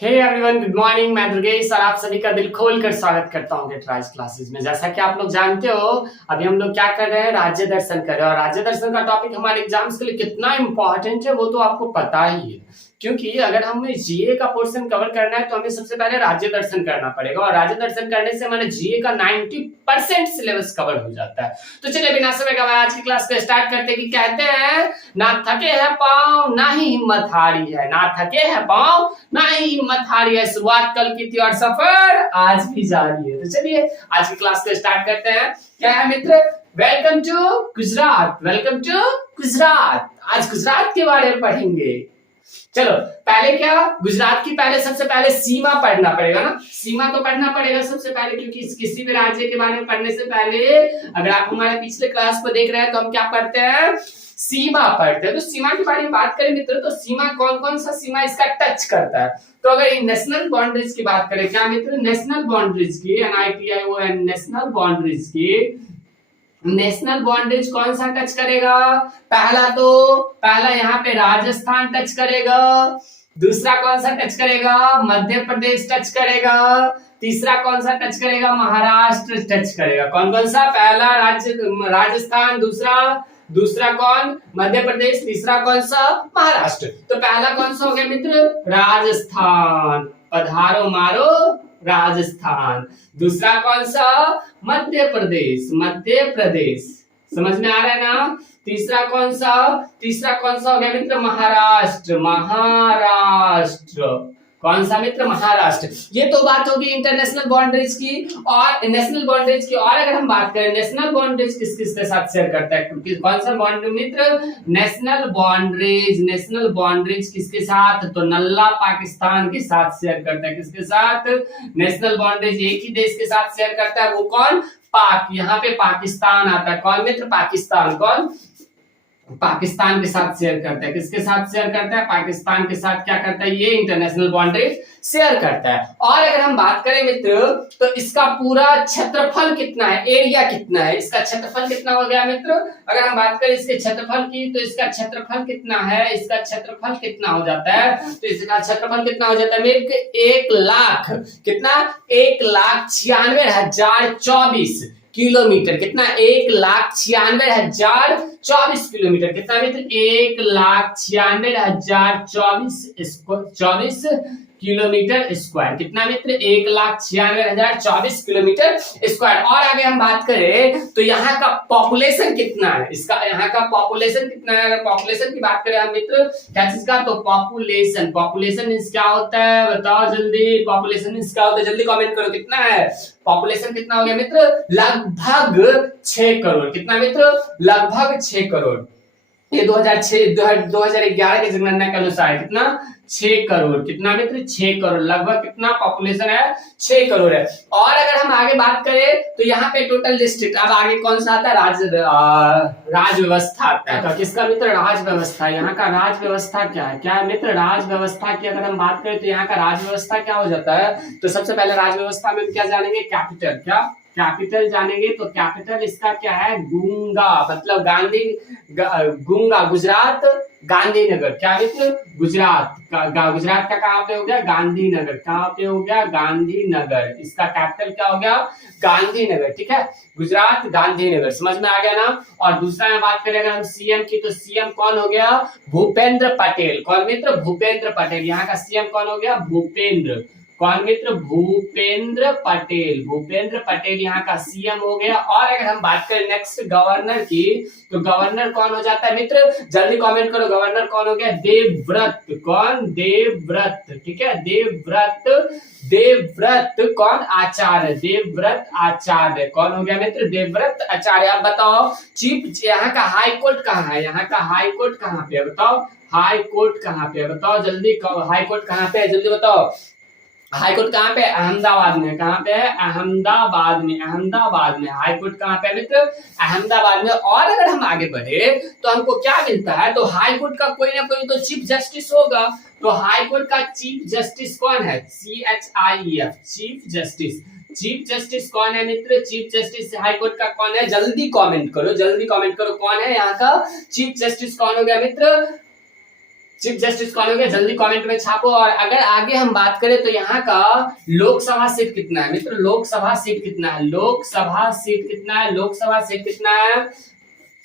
Hey everyone, good morning. मैं दुर्गेश और आप सभी का दिल खोल कर स्वागत करता हूँ गेटराइज क्लासेस में। जैसा कि आप लोग जानते हो, अभी हम लोग क्या कर रहे हैं, राज्य दर्शन कर रहे हैं। और राज्य दर्शन का टॉपिक हमारे एग्जाम्स के लिए कितना इंपॉर्टेंट है वो तो आपको पता ही है, क्योंकि अगर हमें जीए का पोर्शन कवर करना है तो हमें सबसे पहले राज्य दर्शन करना पड़ेगा। और राज्य दर्शन करने से हमारे जीए का 90% सिलेबस कवर हो जाता है। तो चलिए बिना समय गवाए आज की क्लास को स्टार्ट करते हैं। कि कहते हैं, ना थके है पाँव ना ही हिम्मत हारी है, ना थके है पाँव ना ही हिम्मत हारी है, शुरुआत कल की थी और सफर आज भी जारी है। तो चलिए आज की क्लास को स्टार्ट करते हैं। क्या है मित्र? Welcome to Gujarat, welcome to Gujarat. आज गुजरात के बारे में पढ़ेंगे। चलो पहले क्या, गुजरात की पहले सबसे पहले सीमा पढ़ना पड़ेगा ना। सीमा तो पढ़ना पड़ेगा सबसे पहले, क्योंकि किसी भी राज्य के बारे में पढ़ने से पहले, अगर आप हमारे पिछले क्लास को देख रहे हैं तो हम क्या पढ़ते हैं, सीमा पढ़ते हैं। तो सीमा के बारे में बात करें मित्र, तो सीमा कौन कौन सा सीमा इसका टच करता है। तो अगर ये नेशनल बाउंड्रीज की बात करें, क्या मित्र, नेशनल बाउंड्रीज की, NITION नेशनल बाउंड्रीज की, नेशनल बाउंड्रीज कौन सा टच करेगा? पहला यहाँ पे राजस्थान टच करेगा, दूसरा कौन सा टच करेगा, मध्य प्रदेश टच करेगा, तीसरा कौन सा टच करेगा, महाराष्ट्र टच करेगा। कौन कौन सा? पहला राजस्थान, दूसरा कौन, मध्य प्रदेश, तीसरा कौन सा, महाराष्ट्र। तो पहला कौन सा हो गया मित्र? राजस्थान, पधारो मारो राजस्थान। दूसरा कौन सा? मध्य प्रदेश, मध्य प्रदेश। समझ में आ रहा है ना? तीसरा कौन सा हो गया मित्र? महाराष्ट्र, महाराष्ट्र। कौन सा मित्र? महाराष्ट्र। ये तो बात होगी इंटरनेशनल बाउंड्रीज की और नेशनल बाउंड्रीज की। और अगर हम बात करें नेशनल बाउंड्रीज किस किस के साथ शेयर करता है, कौन सा बाउंड्री मित्र? नेशनल बाउंड्रीज किसके साथ? तो नल्ला पाकिस्तान के साथ शेयर करता है। किसके साथ? नेशनल बाउंड्रीज एक ही देश के साथ शेयर करता है, वो कौन? पाक। यहाँ पे पाकिस्तान आता है। कौन मित्र? पाकिस्तान। कौन? पाकिस्तान के साथ शेयर करता है। किसके साथ शेयर करता है? पाकिस्तान के साथ क्या करता है, ये इंटरनेशनल बाउंड्री शेयर करता है। और अगर हम बात करें मित्र, तो इसका पूरा क्षेत्रफल कितना है, एरिया कितना है, इसका क्षेत्रफल कितना हो गया मित्र? अगर हम बात करें इसके क्षेत्रफल की, तो इसका क्षेत्रफल कितना है, इसका क्षेत्रफल कितना हो जाता है? तो इसका क्षेत्रफल कितना हो जाता है मित्र? 1,00,000 कितना? 1,96,024 किलोमीटर। कितना? 1,96,024 किलोमीटर। कितना मित्र? 1,96,024 किलोमीटर स्क्वायर। कितना मित्र? 1,96,024 किलोमीटर स्क्वायर। और आगे हम बात करें तो यहाँ का पॉपुलेशन कितना है, इसका यहाँ का पॉपुलेशन कितना है? अगर पॉपुलेशन की बात करें हम मित्र, क्या चीज का? तो पॉपुलेशन। पॉपुलेशन मींस क्या होता है, बताओ जल्दी। पॉपुलेशन मींस क्या होता है, जल्दी कमेंट करो। कितना है पॉपुलेशन? कितना हो गया मित्र? लगभग 6 करोड़। कितना मित्र? लगभग 6 करोड़। ये 2011 की जनगणना के अनुसार कितना? 6 करोड़। कितना मित्र? 6 करोड़। लगभग कितना पॉपुलेशन है? 6 करोड़ है। और अगर हम आगे बात करें तो यहाँ पे टोटल डिस्ट्रिक्ट, अब आगे कौन सा आता है? राज व्यवस्था आता है। तो किसका मित्र? राज व्यवस्था। यहाँ का राज व्यवस्था क्या है? क्या है मित्र? राज व्यवस्था की अगर हम बात करें तो यहाँ का राज व्यवस्था क्या हो जाता है? तो सबसे पहले राज व्यवस्था में क्या जानेंगे? कैपिटल। क्या? कैपिटल जानेंगे। तो कैपिटल इसका क्या है? गूंगा, मतलब गूंगा। गुजरात गांधीनगर। क्या मित्र? गुजरात का कहाँ पे हो गया? गांधीनगर। कहाँ पे हो गया? गांधीनगर। इसका कैपिटल क्या हो गया? गांधीनगर। ठीक है, गुजरात गांधीनगर। समझ में आ गया ना? और दूसरा में बात करें अगर हम सीएम की, तो सीएम कौन हो गया? भूपेंद्र पटेल। कौन मित्र? भूपेंद्र पटेल। यहाँ का सीएम कौन हो गया? भूपेंद्र। कौन मित्र? भूपेंद्र पटेल। भूपेंद्र पटेल यहाँ का सीएम हो गया। और अगर हम बात करें नेक्स्ट गवर्नर की, तो गवर्नर कौन हो जाता है मित्र? जल्दी कमेंट करो, गवर्नर कौन हो गया? देवव्रत। कौन? देवव्रत। ठीक है, देवव्रत कौन? आचार्य। देवव्रत आचार्य। कौन हो गया मित्र? देवव्रत आचार्य। आप बताओ चीफ, यहाँ का हाई कोर्ट कहाँ है? यहाँ का हाई कोर्ट कहाँ पे है? बताओ हाई कोर्ट कहाँ पे है? बताओ जल्दी, हाई कोर्ट कहाँ पे है? जल्दी बताओ। हाई कोर्ट कहाँ पे? अहमदाबाद में। कहाँ पे है? अहमदाबाद में। अहमदाबाद में हाई कोर्ट कहाँ पे मित्र? अहमदाबाद में। और अगर हम आगे बढ़े तो हमको क्या मिलता है? तो हाई कोर्ट का कोई ना कोई तो चीफ जस्टिस होगा। तो हाई कोर्ट का चीफ जस्टिस कौन है? CHIEF, chief justice. Chief justice कौन है मित्र? चीफ जस्टिस हाई कोर्ट का कौन है? जल्दी कमेंट करो, जल्दी कमेंट करो। कौन है यहाँ का चीफ जस्टिस? कौन हो गया मित्र? चीफ जस्टिस कौन हो गया, जल्दी कमेंट में छापो। और अगर आगे हम बात करें तो यहाँ का लोकसभा सीट कितना है मित्र, लोकसभा सीट कितना है, लोकसभा सीट कितना है, लोकसभा सीट कितना है।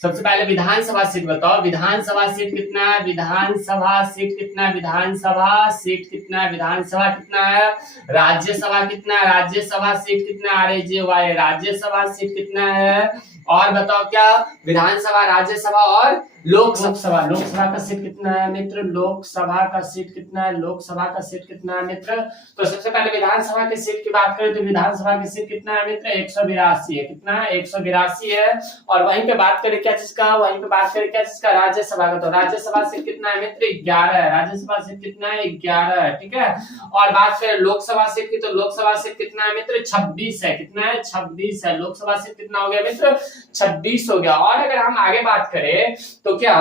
सबसे पहले विधानसभा सीट बताओ, विधानसभा सीट कितना है, विधानसभा सीट कितना है, विधानसभा सीट कितना है, विधानसभा कितना है। राज्यसभा कितना है, राज्यसभा सीट कितना है, RJY राज्यसभा सीट कितना है। और बताओ क्या, विधानसभा, राज्यसभा और लोकसभा, लोकसभा का सीट कितना है मित्र, लोकसभा का सीट कितना है, लोकसभा का सीट कितना है मित्र। तो सबसे पहले विधानसभा के सीट की बात करें तो विधानसभा की सीट कितना है मित्र, 182 है। कितना है, 182 है। और वहीं पे बात करें क्या चीज का, वहीं पे बात करें क्या चीज का, राज्यसभा का। तो राज्यसभा सीट कितना है मित्र, 11 है। राज्यसभा सीट कितना है, 11 है, ठीक है। और बात करें लोकसभा सीट की, तो लोकसभा सीट कितना है मित्र, 26 है। कितना है, 26 है। लोकसभा सीट कितना हो गया मित्र, 26 हो गया। और अगर हम आगे बात करें तो क्या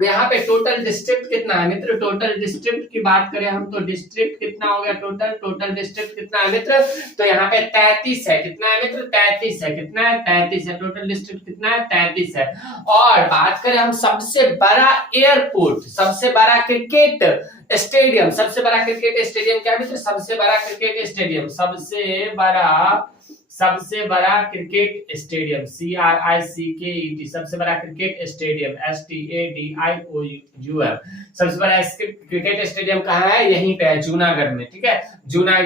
यहाँ पे टोटल डिस्ट्रिक्ट कितना है मित्र, टोटल डिस्ट्रिक्ट की बात करें हम तो डिस्ट्रिक्ट कितना हो गया, टोटल डिस्ट्रिक्ट कितना है मित्र, तो यहाँ पे 33 है। कितना है मित्र, 33 है। कितना है, 33 है। टोटल डिस्ट्रिक्ट कितना है, 33 है। और बात करें हम सबसे बड़ा एयरपोर्ट, सबसे बड़ा क्रिकेट स्टेडियम, सबसे बड़ा क्रिकेट स्टेडियम क्या मित्र, सबसे बड़ा क्रिकेट स्टेडियम, सबसे बड़ा क्रिकेट स्टेडियम, CRICKET, सबसे बड़ा क्रिकेट स्टेडियम, STADIOUM, सबसे बड़ा क्रिकेट स्टेडियम कहाँ है, यहीं पे है, जूनागढ़ में, ठीक है।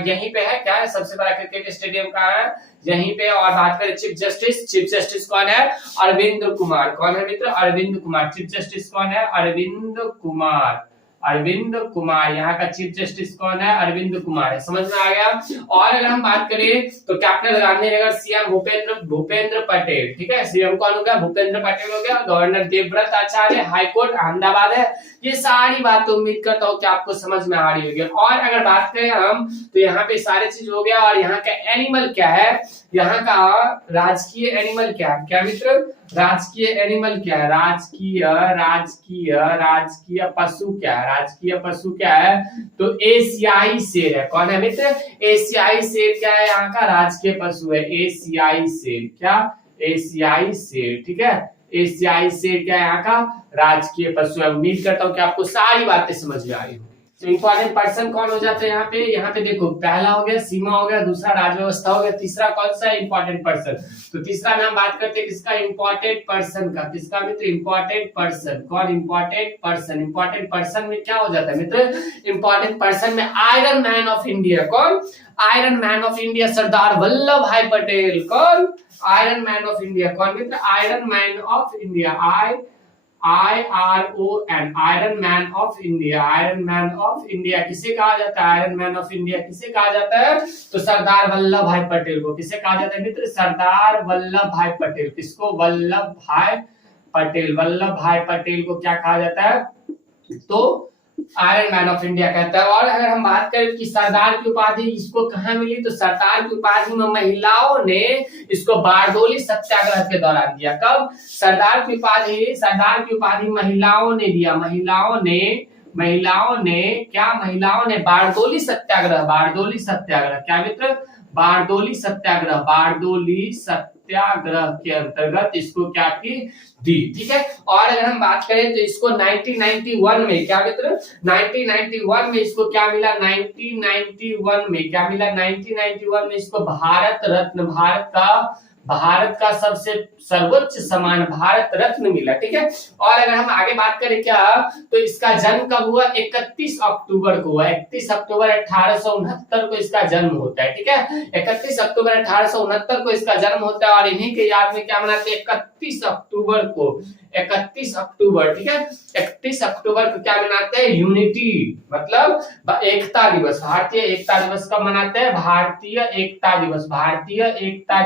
यहीं पे है, क्या है, सबसे बड़ा क्रिकेट स्टेडियम कहाँ है, यहीं पे। और बात करें चीफ जस्टिस कौन है, अरविंद कुमार। कौन है मित्र, अरविंद कुमार। चीफ जस्टिस कौन है, अरविंद कुमार, अरविंद कुमार। यहाँ का चीफ जस्टिस कौन है, अरविंद कुमार है। समझ में आ गया। और अगर हम बात करें तो कैप्टन गांधीनगर CM भूपेंद्र पटेल, ठीक है। CM कौन हो गया, भूपेंद्र पटेल हो गया। गवर्नर देवव्रत आचार्य, हाईकोर्ट अहमदाबाद है। ये सारी बात तो उम्मीद करता हूँ कि आपको समझ में आ रही होगी। और अगर बात करें हम तो यहाँ पे सारे चीज हो गया। और यहाँ का एनिमल क्या है, यहाँ का राजकीय एनिमल क्या है, क्या मित्र, राजकीय एनिमल क्या है, राजकीय पशु क्या है, राजकीय पशु क्या है, तो एशियाई शेर है। कौन है मित्र, एशियाई शेर क्या है, यहाँ का राजकीय पशु है, एशियाई शेर। क्या, एशियाई शेर, ठीक है। एशियाई शेर क्या है, यहाँ का राजकीय पशु है। उम्मीद करता हूँ कि आपको सारी बातें समझ में आ रही होगी। तो इंपॉर्टेंट पर्सन कौन हो जाता है यहाँ पे देखो, पहला हो गया सीमा हो गया, दूसरा राज व्यवस्था हो गया, तीसरा कौन सा है, इंपॉर्टेंट पर्सन। तो तीसरा में हम बात करते हैं किसका, इंपॉर्टेंट पर्सन का। किसका मित्र, इंपॉर्टेंट पर्सन। कौन, इंपॉर्टेंट पर्सन। इंपॉर्टेंट पर्सन में क्या हो जाता है मित्र, इंपॉर्टेंट पर्सन में आयरन मैन ऑफ इंडिया। कौन, iron man of India, Sardar Vallabh Bhai Patel. कौन, आयरन मैन ऑफ इंडिया। कौन मित्र, iron man of India, IRON, iron man of India. Iron man of India किसे कहा जाता है, आयरन मैन ऑफ इंडिया किसे कहा जाता है, तो सरदार वल्लभ भाई पटेल को। किसे कहा जाता है मित्र, सरदार वल्लभ भाई पटेल। किसको, वल्लभ भाई पटेल। वल्लभ भाई पटेल को क्या कहा जाता है, तो आयरन मैन ऑफ इंडिया कहता है। और अगर हम बात करें कि सरदार की उपाधि इसको कहाँ मिली, तो सरदार की उपाधि में महिलाओं ने इसको बारडोली सत्याग्रह के दौरान दिया। कब, सरदार की उपाधि महिलाओं ने दिया। महिलाओं ने बारडोली सत्याग्रह क्या मित्र, बारडोली सत्याग्रह के अंतर्गत इसको क्या की, दी, ठीक है। और अगर हम बात करें तो इसको 1991 में क्या मित्र, 1991 में इसको क्या मिला, 1991 में क्या मिला, 1991 में इसको भारत रत्न, भारत का सबसे सर्वोच्च सम्मान भारत रत्न मिला, ठीक है। और अगर हम आगे बात करें क्या, तो इसका जन्म कब हुआ, 31 अक्टूबर को हुआ। 31 अक्टूबर 1869 को इसका जन्म होता है, ठीक है। 31 अक्टूबर 1869 को इसका जन्म होता है। और इन्हीं के याद में क्या मनाते हैं, 31 अक्टूबर को, 31 अक्टूबर, ठीक है। 31 अक्टूबर को क्या मनाते हैं, यूनिटी मतलब एकता दिवस। भारतीय एकता दिवस कब मनाते हैं, भारतीय एकता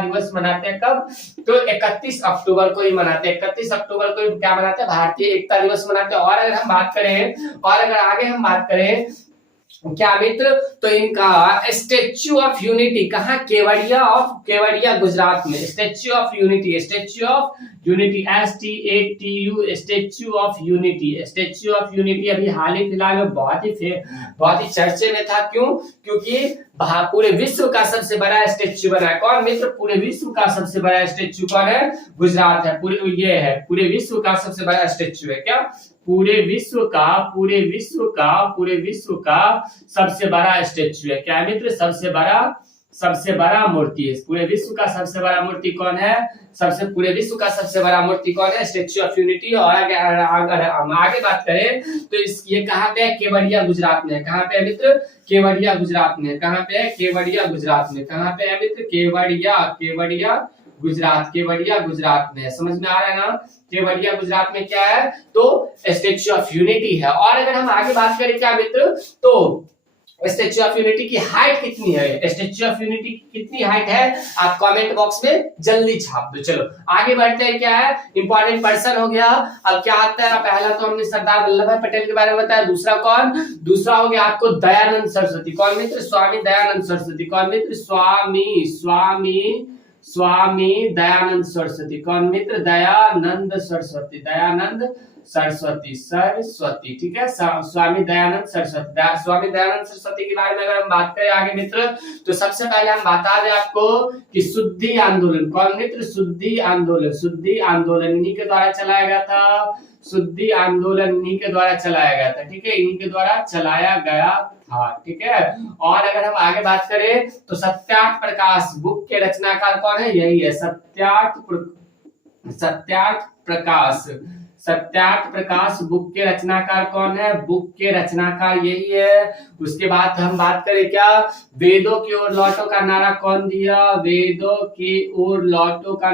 दिवस मनाते हैं कब, तो 31 अक्टूबर को ही मनाते हैं। 31 अक्टूबर को क्या मनाते हैं, भारतीय एकता दिवस मनाते हैं। और अगर हम बात करें, और अगर आगे हम बात करें क्या मित्र, तो इनका स्टेच्यू ऑफ यूनिटी कहाँ, केवड़िया गुजरात में। Statue of unity STATU, statue of unity अभी हाल ही फिलहाल में बहुत ही चर्चे में था। क्यों, क्योंकि पूरे विश्व का सबसे बड़ा स्टेच्यू बना है। कौन मित्र, पूरे विश्व का सबसे बड़ा स्टेच्यू कौन है, गुजरात है। पूरे विश्व का सबसे बड़ा स्टेच्यू है क्या, पूरे विश्व का सबसे बड़ा स्टेच्यू है। क्या है मित्र? सबसे बड़ा मूर्ति है। पूरे विश्व का सबसे बड़ा मूर्ति कौन है? पूरे विश्व का सबसे बड़ा मूर्ति कौन है? Statue of unity. और अगर हम आगे बात करें तो ये कहाँ पे है? केवड़िया गुजरात में है। कहाँ पे है मित्र? केवड़िया गुजरात में। कहाँ पे है? केवड़िया गुजरात में। कहाँ पे है मित्र? केवड़िया गुजरात में है। समझ में आ रहा है ना? केवड़िया गुजरात में क्या है? तो स्टेच्यू ऑफ यूनिटी है। और अगर हम आगे बात करें क्या मित्र, तो स्टेच्यू ऑफ यूनिटी की हाइट कितनी है? स्टेच्यू ऑफ यूनिटी की कितनी हाइट है? आप कमेंट बॉक्स में जल्दी छाप दो। चलो आगे बढ़ते हैं। क्या है? इंपॉर्टेंट पर्सन हो गया। अब क्या आता है? पहला तो हमने सरदार वल्लभ भाई पटेल के बारे में बताया। दूसरा कौन? दूसरा हो गया आपको दयानंद सरस्वती। कौन मित्र? स्वामी दयानंद सरस्वती। कौन मित्र? स्वामी दयानंद सरस्वती। कौन मित्र? दयानंद सरस्वती। ठीक है, स्वामी दयानंद सरस्वती के बारे में अगर हम बात करें आगे मित्र, तो सबसे पहले हम बता दें आपको कि शुद्धि आंदोलन। कौन मित्र? शुद्धि आंदोलन इन्हीं के द्वारा चलाया गया था। शुद्धि आंदोलन इन्हीं के द्वारा चलाया गया था। ठीक है, इन्हीं के द्वारा चलाया गया था। ठीक है, और अगर हम आगे बात करें तो सत्यार्थ प्रकाश बुक के रचनाकार कौन है? यही है, सत्यार्थ प्रकाश बुक के रचनाकार कौन है? बुक के रचनाकार यही है। उसके बाद हम बात करें क्या? वेदों की ओर लौटो का नारा कौन दिया? वेदों की ओर लौटो का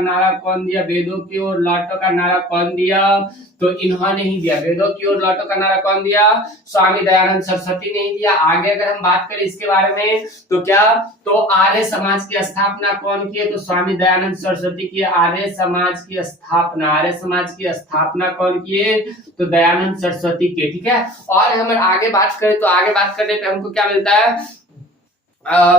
नारा कौन दिया? तो इन्होंने ही दिया। वेदों की ओर लौटो का नारा कौन दिया? स्वामी दयानंद सरस्वती ने ही दिया। आगे अगर हम बात करें इसके बारे में तो क्या? तो आर्य समाज की स्थापना कौन की है? तो स्वामी दयानंद सरस्वती की। आर्य समाज की स्थापना कौन किए? तो दयानंद सरस्वती के। ठीक है, और हम आगे बात करें तो आगे बात करने पे हमको क्या मिलता है?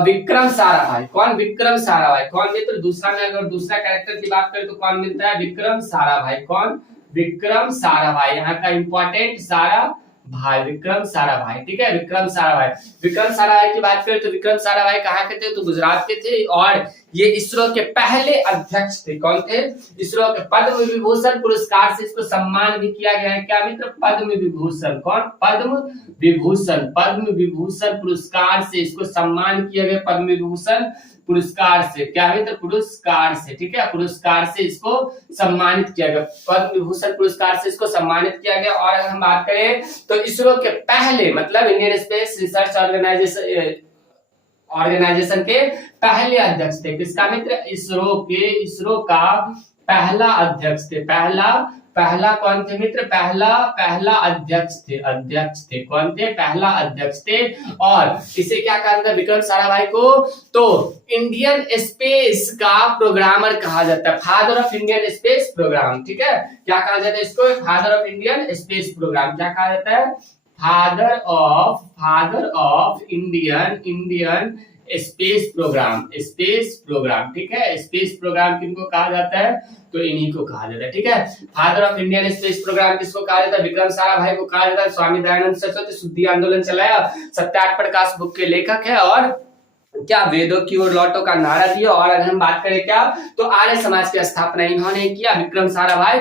विक्रम साराभाई। कौन? विक्रम साराभाई। कौन मित्र? दूसरा में अगर दूसरा कैरेक्टर की बात करें तो कौन मिलता है? विक्रम साराभाई। कौन? विक्रम साराभाई। यहाँ का इंपॉर्टेंट विक्रम साराभाई। ठीक है, विक्रम साराभाई की बात करें तो विक्रम साराभाई कहाँ के थे? तो गुजरात के थे। और ये इसरो के पहले अध्यक्ष थे। कौन थे? इसरो के पद्म विभूषण पुरस्कार से इसको सम्मान भी किया गया है। क्या मित्र? पद्म विभूषण। कौन? पद्म विभूषण पुरस्कार से इसको सम्मान किया गया। पद्म विभूषण पुरस्कार से। क्या मित्र? पुरस्कार से। ठीक है, पुरस्कार से इसको सम्मानित किया गया। पद्म विभूषण पुरस्कार से इसको सम्मानित किया गया। और अगर हम बात करें तो इसरो के पहले मतलब इंडियन स्पेस रिसर्च ऑर्गेनाइजेशन के पहले अध्यक्ष थे। किसका मित्र? इसरो का पहला अध्यक्ष थे। पहला कौन थे मित्र? पहला अध्यक्ष थे। कौन थे? पहला अध्यक्ष थे। और इसे क्या कहा जाता है विक्रम साराभाई को? तो इंडियन स्पेस का प्रोग्रामर कहा जाता है। Father of Indian space programme. ठीक है, क्या कहा जाता है इसको? Father of Indian space programme. क्या कहा जाता है? Father of Indian space programme. ठीक है, स्पेस प्रोग्राम किनको कहा जाता है? तो इन्हीं को कहा जाता है। ठीक है, father of Indian space programme किसको कहा जाता है? विक्रम साराभाई को कहा जाता है। स्वामी दयानंद सरस्वती शुद्धि आंदोलन चलाया, सत्यार्थ प्रकाश बुक के लेखक है। और क्या? वेदों की ओर लौटो का नारा दिया। और अगर हम बात करें क्या, तो आर्य समाज की स्थापना इन्होंने किया। विक्रम साराभाई।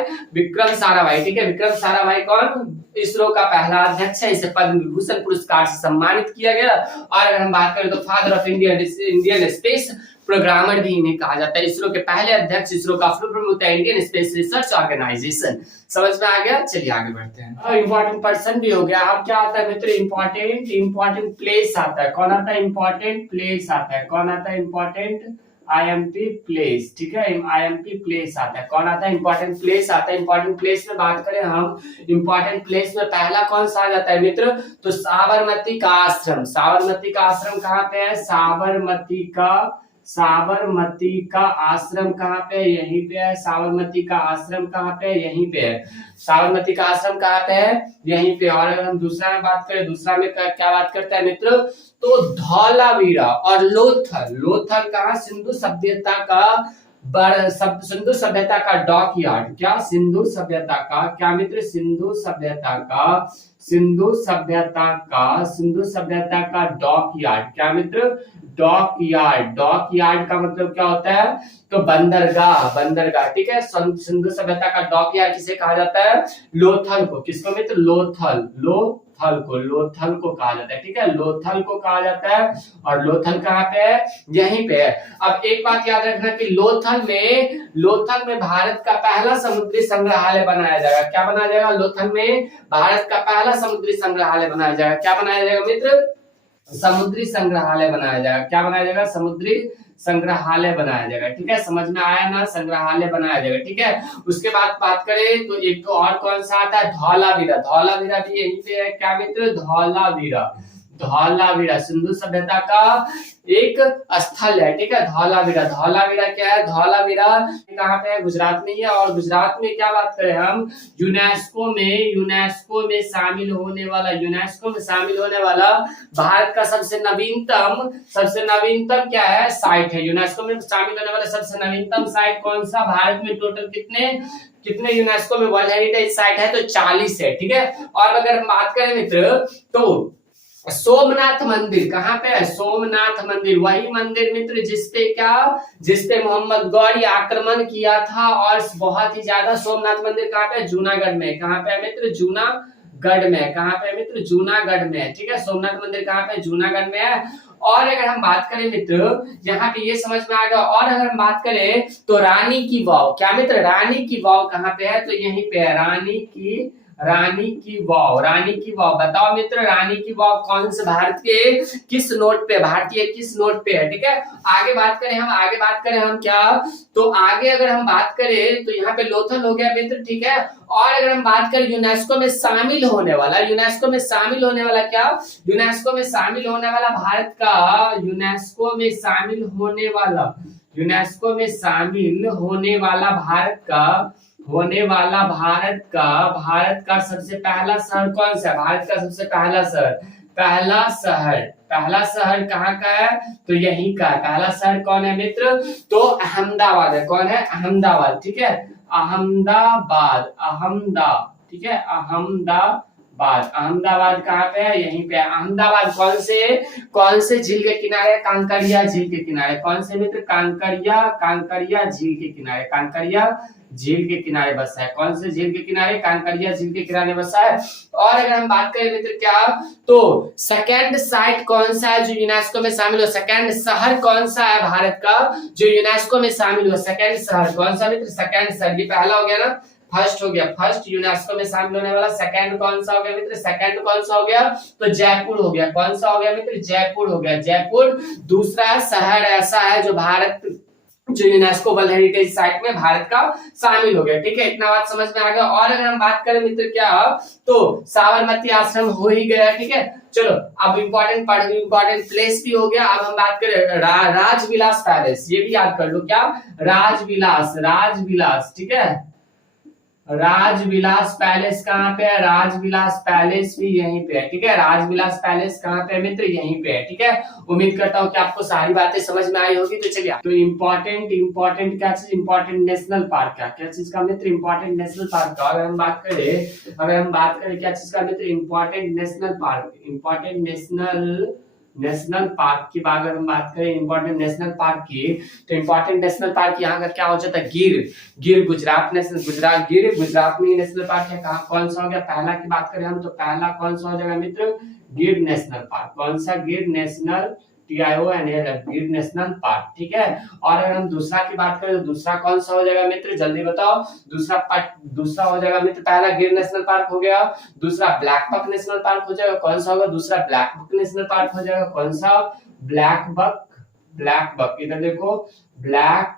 ठीक है, विक्रम साराभाई कौन? इसरो का पहला अध्यक्ष है। इसे पद्म विभूषण पुरस्कार से सम्मानित किया गया। और अगर हम बात करें तो father of Indian space programmer भी इन्हें कहा जाता है। इसरो के पहले अध्यक्ष। इसरो का फुल फॉर्म होता है इंडियन स्पेस रिसर्च ऑर्गेनाइजेशन। समझ में आ गया? चलिए आगे बढ़ते हैं। इंपॉर्टेंट पर्सन भी हो गया। अब क्या आता है मित्र? इंपॉर्टेंट प्लेस आता है। कौन आता है? इंपॉर्टेंट प्लेस आता है। कौन आता है? Important IMP place. ठीक है, IMP प्लेस आता है। कौन आता है? इंपॉर्टेंट प्लेस आता है। इंपॉर्टेंट प्लेस में बात करें हम, इंपॉर्टेंट प्लेस में पहला कौन सा आ जाता है मित्र? तो साबरमती का आश्रम। साबरमती का आश्रम कहाँ पे है? साबरमती का आश्रम कहाँ पे? यहीं पे है। साबरमती का आश्रम कहाँ पे? यहीं पे है। साबरमती का आश्रम कहाँ पे है? यहीं पे। और अगर हम दूसरा में बात करें, दूसरा में क्या बात करता है मित्र? तो धौलावीरा और लोथल कहाँ? सिंधु सभ्यता का सिंधु सभ्यता का डॉक यार्ड, क्या सिंधु सभ्यता का, क्या मित्र, सिंधु सभ्यता का, सिंधु सभ्यता का डॉक यार्ड, क्या मित्र, डॉक यार्ड। डॉक यार्ड का मतलब क्या होता है, तो बंदरगाह, बंदरगाह, ठीक है। सिंधु सभ्यता का डॉक यार्ड किसे कहा जाता है, लोथल को, किसको मित्र, लोथल, लोथल को कहा जाता है, ठीक है, लोथल को कहा जाता है। और लोथल कहाँ पे है, यहीं पे है। अब एक बात याद रखना कि लोथल में भारत का पहला समुद्री संग्रहालय बनाया जाएगा। क्या बनाया जाएगा, लोथल में भारत का पहला समुद्री संग्रहालय बनाया जाएगा। क्या बनाया जाएगा मित्र, समुद्री संग्रहालय बनाया जाएगा। क्या बनाया जाएगा, समुद्री संग्रहालय बनाया जाएगा, ठीक है, समझ में आया ना, संग्रहालय बनाया जाएगा, ठीक है। उसके बाद बात करें तो एक तो और कौन सा आता है, धौलावीरा, धौलावीरा भी यहीं पे है, क्या मित्र, धौलावीरा, धौलावीरा सिंधु सभ्यता का एक स्थल है, ठीक है, धौलावीरा। धौलावीरा क्या है, धौलावीरा कहाँ पे है, गुजरात में ही है। और गुजरात में क्या बात करें हम, यूनेस्को में शामिल होने वाला भारत का सबसे नवीनतम क्या है, साइट है। यूनेस्को में शामिल होने वाला सबसे नवीनतम साइट कौन सा, भारत में टोटल कितने यूनेस्को में वर्ल्ड हेरिटेज साइट है, तो 40 है, ठीक है। और अगर हम बात करें मित्र तो सोमनाथ मंदिर कहाँ पे है, सोमनाथ मंदिर, वही मंदिर मित्र जिसपे मोहम्मद गौरी आक्रमण किया था। और बहुत ही ज्यादा सोमनाथ मंदिर कहाँ पे है, जूनागढ़ में। कहाँ पे है मित्र, जूनागढ़ में। कहाँ पे है मित्र, जूनागढ़ में, ठीक है। सोमनाथ मंदिर कहाँ पे, जूनागढ़ में है। और अगर हम बात करें मित्र, यहाँ पे ये समझ में आ गया। और अगर हम बात करें तो रानी की वाव, क्या मित्र, रानी की वाव कहाँ पे है, तो यहीं पे है, रानी की वाव बताओ मित्र, रानी की वाव कौन से भारत के किस नोट पे, भारतीय किस नोट पे है, ठीक है। आगे बात करें हम क्या, तो आगे अगर हम बात करें तो यहाँ पे लोथल हो गया मित्र, ठीक है। और अगर हम बात करें यूनेस्को में शामिल होने वाला क्या, यूनेस्को में शामिल होने वाला भारत का, भारत का सबसे पहला शहर कौन सा है, भारत का सबसे पहला शहर कहाँ का है, तो यहीं का पहला शहर कौन है मित्र, तो अहमदाबाद है। कौन है, अहमदाबाद, ठीक है, ठीक है, अहमदाबाद कहाँ पे है, यहीं पे। अहमदाबाद कौन से झील के किनारे, कांकरिया झील के किनारे। कौन से मित्र, कांकरिया झील के किनारे बसा है। कौन से झील के किनारे, कांकरिया झील के किनारे बसा है। और अगर हम बात करें मित्र क्या, तो सेकंड साइट कौन सा है जो यूनेस्को में शामिल हो, सेकंड शहर कौन सा है भारत का जो यूनेस्को में शामिल हो, सेकंड शहर कौन सा मित्र, सेकंड शहर। ये पहला हो गया ना, फर्स्ट हो गया, फर्स्ट यूनेस्को में शामिल होने वाला। सेकंड कौन सा हो गया मित्र, सेकंड कौन सा हो गया, तो जयपुर हो गया। कौन सा हो गया मित्र, जयपुर हो गया, जयपुर। दूसरा शहर ऐसा है जो यूनेस्को वर्ल्ड हेरिटेज साइट में भारत का शामिल हो गया, ठीक है। इतना बात समझ में आ गया। और अगर हम बात करें मित्र क्या, तो साबरमती आश्रम हो ही गया, ठीक है। चलो अब इम्पोर्टेंट प्लेस भी हो गया। अब हम बात करें राजविलास पैलेस, ये भी याद कर लो, क्या, राजविलास, ठीक है। राजविलास पैलेस कहाँ पे है, राजविलास पैलेस भी यहीं पे है, ठीक है। राजविलास पैलेस कहाँ पे है मित्र, यहीं पे है, ठीक है। उम्मीद करता हूँ कि आपको सारी बातें समझ में आई होगी। तो चलिए, तो इम्पोर्टेंट क्या चीज, इम्पोर्टेंट नेशनल पार्क क्या चीज का मित्र, इम्पोर्टेंट नेशनल पार्क का अगर हम बात करें क्या चीज का मित्र, इम्पोर्टेंट नेशनल पार्क की अगर हम बात करें, इम्पोर्टेंट नेशनल पार्क की, तो इम्पोर्टेंट नेशनल पार्क यहाँ का क्या हो जाता है, गिर गुजरात में ही नेशनल पार्क है। कहाँ कौन सा हो गया, पहला की बात करें हम तो पहला कौन सा हो जाएगा मित्र, गिर नेशनल पार्क। कौन सा, गिर नेशनल गिर नेशनल पार्क, ठीक है। और अगर हम दूसरा की बात करें तो दूसरा कौन सा हो जाएगा मित्र, जल्दी बताओ। दूसरा हो जाएगा मित्र, पहला गिर नेशनल पार्क हो गया, दूसरा ब्लैक बक नेशनल पार्क हो जाएगा। कौन सा होगा, दूसरा ब्लैक बक नेशनल पार्क हो जाएगा। कौन सा, ब्लैक बक, इधर देखो, ब्लैक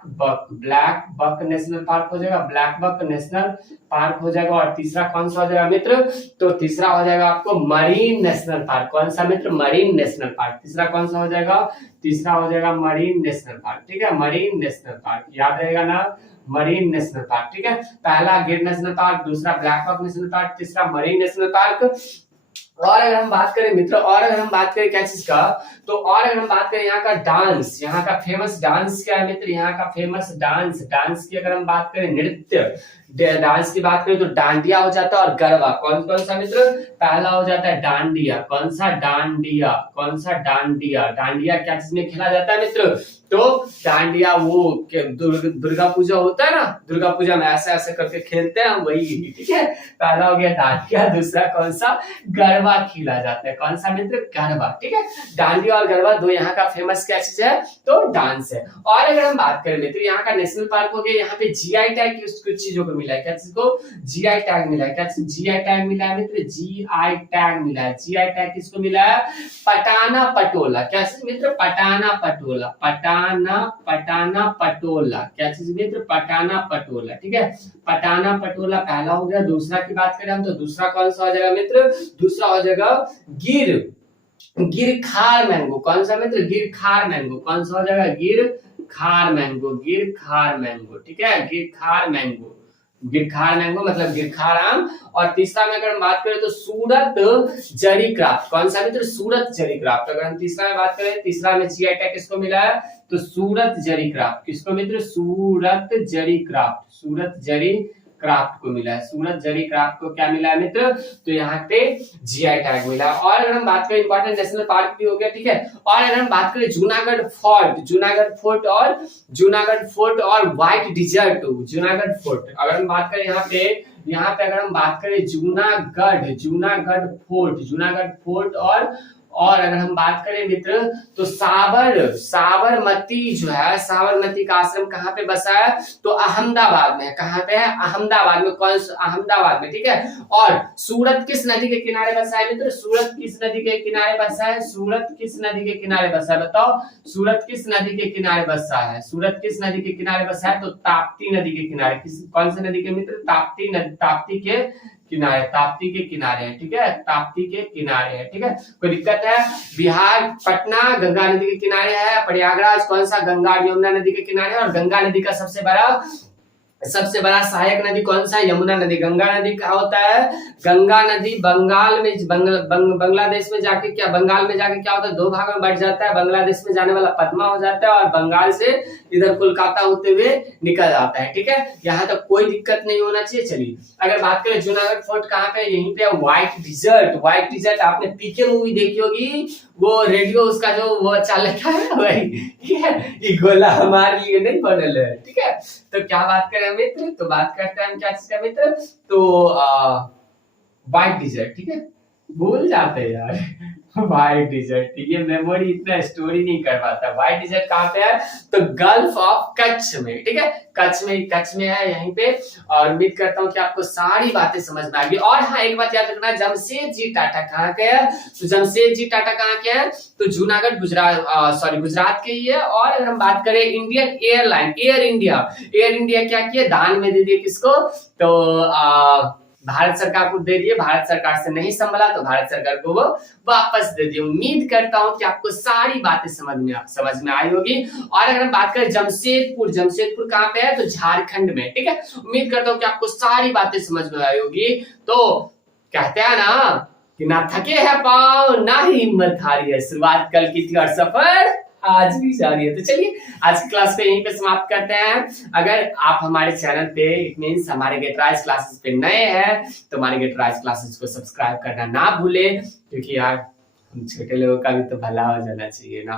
बक नेशनल पार्क हो जाएगा, ब्लैक बक नेशनल पार्क हो जाएगा। और तीसरा कौन सा हो जाएगा मित्र, तो तीसरा हो जाएगा आपको मरीन नेशनल पार्क। कौन सा मित्र, मरीन नेशनल पार्क। तीसरा कौन सा हो जाएगा, तीसरा हो जाएगा मरीन नेशनल पार्क, ठीक है, मरीन नेशनल पार्क, याद रहेगा ना, मरीन नेशनल पार्क, ठीक है। पहला गिर नेशनल पार्क, दूसरा ब्लैक बक नेशनल पार्क, तीसरा मरीन नेशनल पार्क। और अगर हम बात करें मित्र, क्या चीज का, तो और अगर हम बात करें यहाँ का डांस, यहाँ का फेमस डांस क्या है मित्र, यहाँ का फेमस डांस की अगर हम बात करें, नृत्य डांस की बात करें तो डांडिया हो जाता है और गरबा। कौन कौन सा मित्र, पहला हो जाता है डांडिया। कौन सा, डांडिया। कौन सा, डांडिया। डांडिया क्या चीज में खेला जाता है मित्र, तो डांडिया वो दुर्गा पूजा होता है ना, दुर्गा पूजा में ऐसे ऐसे करके खेलते हैं वही, ठीक है। पहला हो गया डांडिया, दूसरा कौन सा, गरबा खेला जाता है। कौन सा मित्र, गरबा, ठीक है। डांडिया और गरबा दो यहाँ का फेमस क्या चीज है, तो डांस है। और अगर हम बात करें मित्र, यहाँ का नेशनल पार्क हो गया, यहाँ पे जीआई टैग कुछ चीजों को मिला है, क्या चीज को, जीआई टैग मिला है। क्या चीज, जीआई टैग मिला है मित्र, जीआई टैग मिला है। जीआई टैग किसको मिला है, पटाना पटोला। क्या चीज मित्र, पटाना पटोला। पटाना पटोला क्या चीज मित्र, पटाना पटोला, ठीक है। पटाना पटोला पहला हो गया। दूसरा की बात करें हम तो दूसरा कौन सा हो जाएगा मित्र, दूसरा हो जाएगा गिरखार मैंगो। कौन सा मित्र, गिरखार मैंगो। कौन सा हो जाएगा, गिरखार मैंगो। गिरखार मैंगो, ठीक है, गिरखार मैंगो। गिरखार मैंगो मतलब गिरखार आम। और तीसरा में अगर हम बात करें तो सूरत जरी क्राफ्ट। कौन सा मित्र, सूरत जरी क्राफ्ट। अगर हम तीसरा में बात करें, तीसरा में जीआई टैग किसको मिला है, तो सूरत जरी क्राफ्ट। किसको मित्र, सूरत जरी क्राफ्ट। सूरत जरी क्राफ्ट को मिला है। सूरत जरी क्राफ्ट को क्या मिला है मित्र, तो यहाँ पे जीआई टैग मिला है। और अगर हम बात करें इंपॉर्टेंट नेशनल पार्क भी हो गया, ठीक है। और अगर हम बात करें जूनागढ़ फोर्ट और व्हाइट डिजर्ट, जूनागढ़ फोर्ट। अगर हम बात करें यहाँ पे अगर हम बात करें जूनागढ़ फोर्ट और अगर हम बात करें मित्र तो साबरमती जो है, साबरमती का आश्रम कहाँ पे बसा है, तो अहमदाबाद में। कहाँ पे है, अहमदाबाद में। कौन सा, अहमदाबाद में, ठीक है। और सूरत किस नदी के किनारे बसा है मित्र, सूरत किस नदी के किनारे बसा है, सूरत किस नदी के किनारे बसा है, बताओ, सूरत किस नदी के किनारे बसा है, सूरत किस नदी के किनारे बसा है, तो ताप्ती नदी के किनारे। कौन सी नदी के मित्र, ताप्ती नदी, ताप्ती के किनारे है, ठीक है, ताप्ती के किनारे है, ठीक है। कोई दिक्कत है, बिहार पटना गंगा नदी के किनारे है। प्रयागराज कौन सा, गंगा यमुना नदी के किनारे है। और गंगा नदी का सबसे बड़ा सहायक नदी कौन सा है, यमुना नदी। गंगा नदी क्या होता है, गंगा नदी बंगाल में बांग्लादेश में जाके बंगाल में जाके क्या होता है, दो भाग में बढ़ जाता है। बांग्लादेश में जाने वाला पद्मा हो जाता है और बंगाल से इधर कोलकाता होते हुए निकल जाता है, ठीक है। यहाँ तक कोई दिक्कत नहीं होना चाहिए। चलिए अगर बात करें जूनागढ़ फोर्ट कहाँ पे, यहीं पे व्हाइट डिजर्ट। आपने पीके मूवी देखी होगी, वो रेडियो उसका जो वो चालक है वही, ठीक है। ये गोला हमारे लिए नहीं बनल है, ठीक है। तो क्या बात करें मित्र, तो बात करते हैं हम क्या चीज का मित्र, तो व्हाइट डिजर्ट, ठीक है। भूल जाते हैं यार व्हाइट डिजर्ट, ये मेमोरी इतना स्टोरी नहीं कर पाता। व्हाइट डिजर्ट कहाँ पे है, तो गल्फ ऑफ कच्छ में, ठीक है। कच्छ में है यहीं पे। और उम्मीद करता हूँ कि आपको सारी बातें समझ में आएगी। और हाँ, एक बात याद रखना, जमशेदजी टाटा कहाँ के है, तो जमशेदजी टाटा कहाँ के हैं, तो जूनागढ़ गुजरात के ही है। और अगर हम बात करें इंडियन एयरलाइन, एयर इंडिया क्या किया, दान में दे दिए किसको, तो भारत सरकार को दे दिए। भारत सरकार से नहीं संभला तो भारत सरकार को वो वापस दे दिए। उम्मीद करता हूं कि आपको सारी बातें समझ में आई होगी। और अगर हम बात करें जमशेदपुर कहाँ पे है, तो झारखंड में, ठीक है। उम्मीद करता हूं कि आपको सारी बातें समझ में आई होगी। तो कहते हैं ना कि ना थके है पाँव ना ही हिम्मत हारी है, शुरुआत कल की थी और सफर आज भी जारी है। तो चलिए आज की क्लास पे यहीं पे समाप्त करते हैं। अगर आप हमारे चैनल पे इट मींस हमारे गेटराइज क्लासेस पे नए हैं तो हमारे गेटराइज क्लासेस को सब्सक्राइब करना ना भूले, क्योंकि यार हम छोटे लोगों का भी तो भला हो जाना चाहिए ना,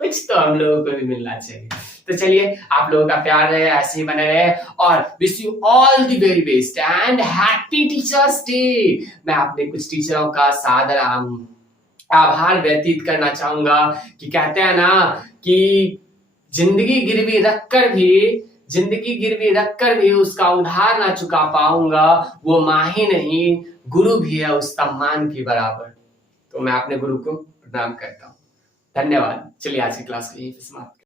कुछ तो हम लोगों को भी मिलना चाहिए। तो चलिए आप लोगों का प्यार रहे, ऐसे ही बने रहे और wish you all the very best and happy teachers day. मैं अपने कुछ टीचरों का सादर आभार व्यतीत करना चाहूंगा कि कहते हैं ना कि जिंदगी गिरवी रखकर भी उसका उधार ना चुका पाऊंगा, वो माँ ही नहीं गुरु भी है उस सम्मान के बराबर। तो मैं अपने गुरु को प्रणाम करता हूँ। धन्यवाद। चलिए आज की क्लास को यहीं पे समाप्त।